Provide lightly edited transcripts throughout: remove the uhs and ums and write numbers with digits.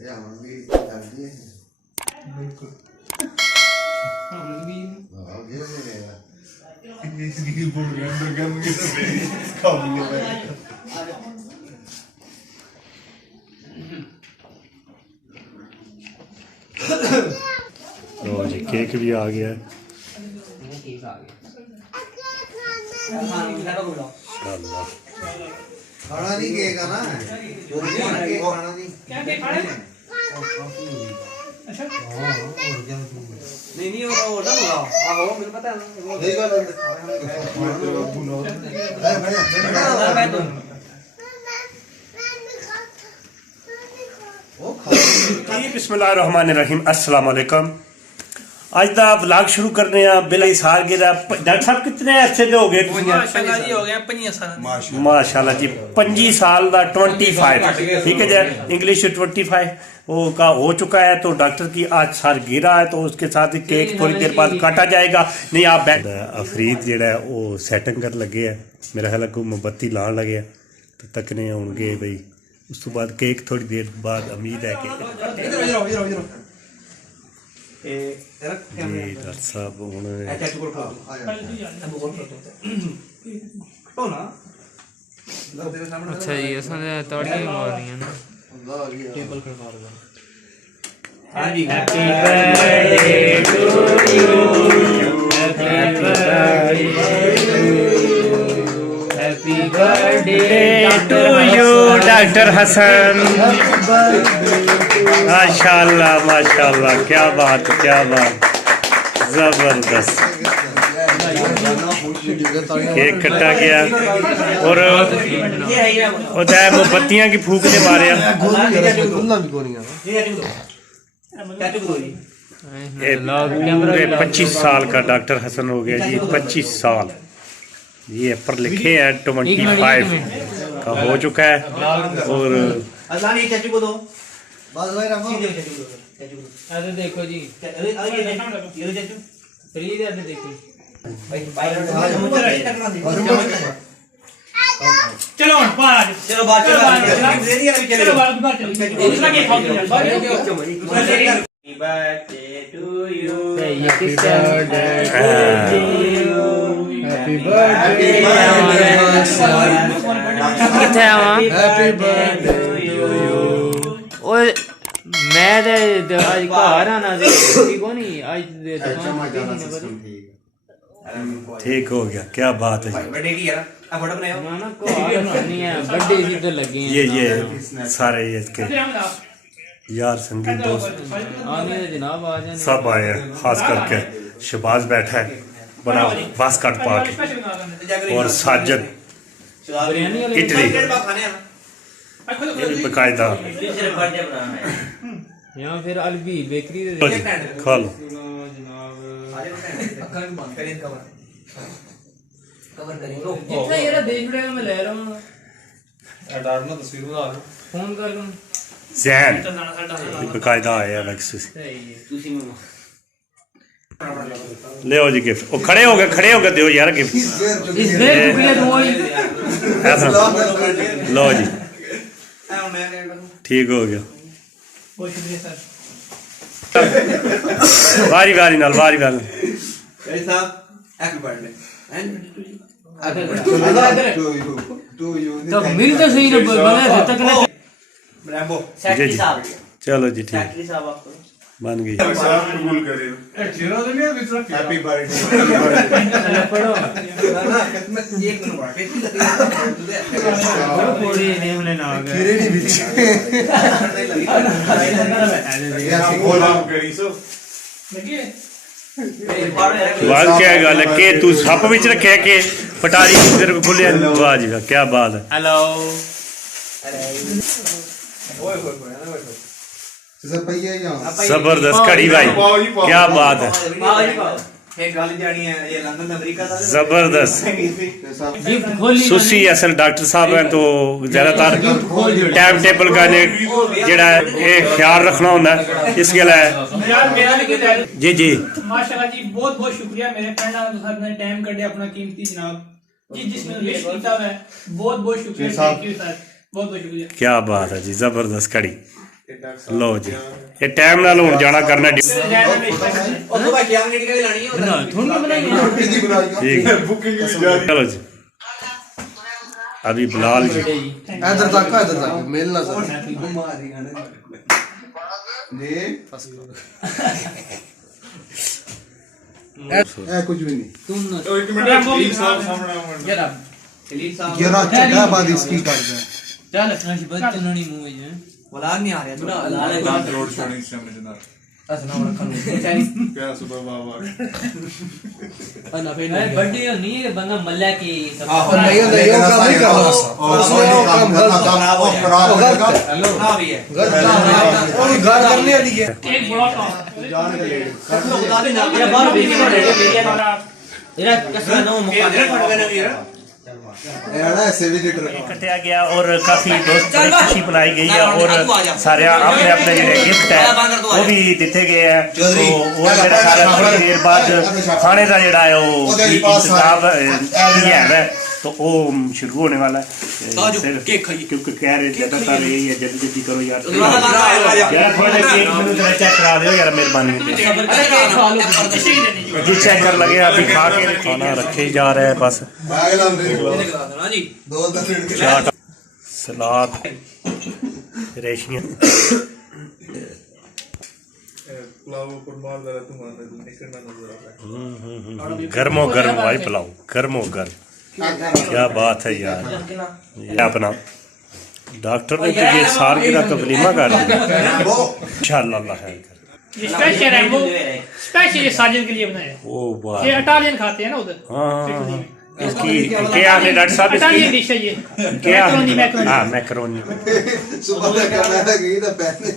बिल्कुल लो जी केक भी आ गया इंशाल्लाह। खाना नहीं केक है ना खाना नहीं क्या केक खाना है अच्छा नहीं वो ऑर्डर होगा आहो मुझे पता है नहीं गल बिस्मिल्लाहिर्रहमानिर्रहीम अस्सलाम वालेकुम। आज दा व्लॉग शुरू करने आ बिल इसार गिरा। डॉक्टर साहब कितने अच्छे हो गए माशाल्लाह जी हो गया 25 साल माशाल्लाह जी 25 साल दा 25 ठीक है जी इंग्लिश 25 वो का हो चुका है। तो डॉक्टर की आज साल गिरा है तो उसके साथ ही केक थोड़ी देर बाद काटा जाएगा। नहीं आप अफरीद जेड़ा वो सैटिंग कर लगे है मेरा ख्याल को मोमबत्ती लाने लगे तो तकने होंगे भाई उस तो बाद केक थोड़ी देर बाद उम्मीद है कि डॉक्टर साहब अच्छा जी असां तोड़ियां ही मार रही हैं ना टेबल खड़का रहा हां जी happy birthday to you happy birthday to you doctor Hasan. माशाल्लाह माशाल्लाह क्या बात जबरदस्त केक कटा गया और मोमबत्तियां की फूक ने मारे 25 साल का डॉक्टर हसन हो गया जी 25 साल ये पर लिखे हैं 25 का हो चुका है। और देखो जी देखो चलो चलो बात चलो दूसरा केक खाओ happy birthday to you happy birthday happy birthday किथे आवा हैप्पी बर्थडे ओए मैं ते आज घर आना सी कोनी आज ठीक हो गया क्या बात है बर्थडे की यार फोटो बनाओ ना ना घर नहीं है बर्थडे इधर लगे हैं ये सारे इसके यार संगीत दोस्त आने जनाब आ जाने सब आए हैं खास करके शहबाज बैठा है बड़ा बस कट पा के और साजिद इटली ये भी बकायदा यहाँ फिर अलवी बेकरी खा लो जितना ये देख रहे मैं ले रहा हूँ फोन कर दूँ जैन बकायदा आए हैं ले जी गिफ्ट वो खड़े हो गए दो यार गिफ्ट लो जी ठीक हो गया वारी वारी नाल तो मिल तो सही ना तक जी जी चलो जी ठीक बन गई हैप्पी बर्थडे क्या गल है कि तू सप विच रखे के पटारी तेरे को खुले वाह जी वाह क्या बात है हेलो जबरदस्त कड़ी भाई क्या बात है जबरदस्त सुसी असल डॉक्टर साहब हैं तो ज्यादातर टाइम टेबल का जेड़ा ये ख्याल रखना होता है इस गल है जी जी माशाल्लाह जी बहुत बहुत शुक्रिया मेरे फ्रेंड साहब ने टाइम कटे अपना कीमती जनाब जी जिसमें विश किया है बहुत बहुत शुक्रिया थैंक यू सर बहुत बहुत शुक्रिया क्या बात है जी जबरदस्त कड़ी लो जी ये टाइम नाल हुन जाना करना ਉਹ ਤੋਂ ਬਾਅਦ ਕਿਆ ਗੱਡੀ ਕਾ ਲਾਣੀ ਹੈ ਰੋਟੀ ਦੀ ਬਣਾਈ ठीक है चलो जी अभी बिलाल जी ਇਧਰ ਤੱਕ ਮਿਲ ਨਾ ਸਰ ਮਾਰੀ ਖਾਣਾ ਜੀ ਇਹ ਕੁਝ ਵੀ ਨਹੀਂ ਗਿਰਾ ਚੱਡਾ ਬਾਦ ਇਸ ਕੀ ਕਰਦਾ ਚੱਲ ਅਸੀਂ ਬੱਚੇ ਨੂੰ ਨਹੀਂ ਮੂੰਹ ਵਿੱਚ ਵਲਾ ਨਹੀਂ ਆ ਰਿਹਾ ਰੋਡ ਛੋਣੀ ਸਮਝ ਨਾ ਅਸਨਾ ਰੱਖਣ ਕਿਆ ਸੁਬਹ ਬਾਬਾ ਅਨਾ ਫੇਰ ਵੱਡੀ ਨਹੀਂ ਹੈ ਬੰਦਾ ਮੱਲਾ ਕੀ ਆਹੋ ਨਹੀਂ ਹੁੰਦਾ ਇਹ ਕੰਮ ਨਹੀਂ ਕਰਦਾ ਉਹ ਕੰਮ ਖਰਾਬ ਹੋ ਗਿਆ ਹਾਂ ਵੀ ਹੈ ਉਹ ਗੱਲ ਕਰਨੀ ਆਦੀ ਹੈ एक बड़ा काम ਜਾਣ ਕੇ ਲੈ ਇਹ ਬਾਹਰ ਵੀ ਇਹਦਾ ਕਸਾ ਨੋ ਮੁਕਾ ਇਹ ਨਾ ਐਸੇ ਵੀ ਲੀਟਰ कटिया गया और काफी दोस्त खुशी बनाई गई है और सारे अपने अपने जो गिफ्ट है वो भी दिते गए हैं तो और मेरा सारा थोड़ी देर बाद खाने का जड़ा है वो इंतजाम है तो वो शुरू होने वाला है क्योंकि कह रहे लगातार यही है जल्दी जल्दी करो यार यार थोड़ा केक मेनू जरा चेक करा दो यार मेहरबानी जी चेक कर लगे अभी खा के खाना रखे ही जा रहे हैं बस ਬਾਗ ਲਾਉਂਦੇ ਜੀ ਦੋ ਤਾਂ ਲੀਟਰ चाट सलाद रेशियां ਪਲਾਓ ਪਰ ਮਾਰਦਾ ਰਹਿ ਤੂੰ ਆਂਦਾ ਨਿਕਲਣਾ ਨਜ਼ਰ ਆ ਰਿਹਾ गर्मो गर्म भाई पिलाओ गर्मो गर्म क्या बात है यार ये अपना डॉक्टर ने तो ये सालगिरह का वलीमा कर दिया इंशाअल्लाह अल्लाह खैर करे ये स्पेशल है वो स्पेशल ये साजिद के लिए बनाया है ओ वाह ये इटालियन खाते हैं ना उधर हाँ इसकी क्या आपने डॉक्टर साहब इटालियन इसकी डिश है ये क्या मैक्रोनी हाँ मैकरोनी ਸੁਬਹ ਦਾ ਕੰਮ ਹੈ ਗਈ ਤਾਂ ਪੈਸੇ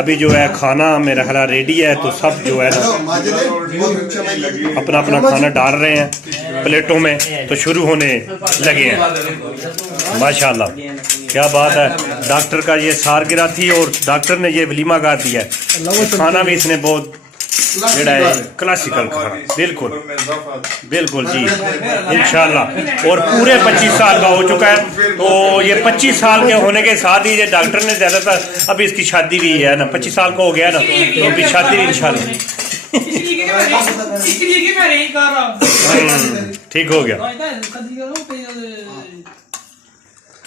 अभी जो है खाना मेरा ख्याल रेडी है तो सब जो है ना ਮਾਜਦੇ ਉਹ ਪਿੱਛੇ ਮੈਂ ਲੱਗੀ अपना अपना खाना डाल रहे हैं प्लेटों में तो शुरू होने लगे हैं माशाल्लाह क्या बात है डॉक्टर का ये सालगिरह थी और डॉक्टर ने ये वलीमा कर दिया है खाना भी इसने बहुत जेड़ा है क्लासिकल खाना बिल्कुल बिल्कुल जी इंशाल्लाह और पूरे 25 साल का हो चुका है तो ये 25 साल के होने के साथ ही ये डॉक्टर ने ज्यादातर अभी इसकी शादी भी है ना 25 साल का हो गया ना तो अभी शादी भी इंशाल्लाह इसलिए कि मैं नहीं कर रहा ठीक हो गया कभी करो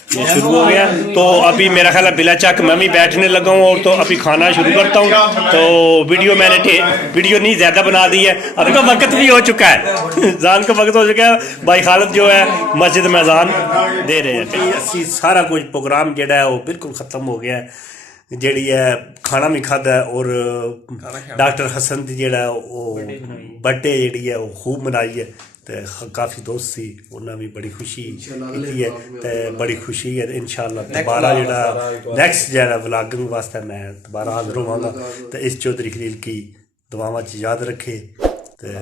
ये शुरू हो गया तो अभी मेरा ख्याल है बिला चक मैं भी बैठने लगा हूँ और तो अभी खाना शुरू करता हूँ तो वीडियो मैंने वीडियो नहीं ज़्यादा बना दी है अभी का वक्त भी हो चुका है जान का वक्त हो चुका है भाई खालिद जो है मस्जिद में अजान दे रहे हैं असि सारा कुछ प्रोग्राम जोड़ा है वो बिल्कुल ख़त्म हो गया है जी है खाना भी खादा है और डॉक्टर हसन की जोड़ा वो बर्थडे जी है वो खूब मनाई है ਤੇ ਕਾਫੀ ਦੋਸਤ ਸੀ ਉਹਨਾਂ ਵੀ ਬੜੀ ਖੁਸ਼ੀ ਕੀਤੀ ਹੈ ਤੇ ਬੜੀ ਖੁਸ਼ੀ ਹੈ ਇਨਸ਼ਾਅੱਲਾ ਦੁਬਾਰਾ ਜਿਹੜਾ ਨੈਕਸਟ ਜਿਹੜਾ ਵਲੌਗਿੰਗ ਵਾਸਤੇ ਮੈਂ ਦੁਬਾਰਾ ਹਾਜ਼ਰ ਹੋਵਾਂਗਾ ਤੇ ਇਸ ਚੌਧਰੀ ਖਲੀਲ ਕੀ ਦੁਆਵਾਂ 'ਚ ਯਾਦ ਰੱਖੇ ਤੇ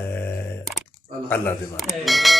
ਅੱਲਾ ਦੇ ਬਾਰੇ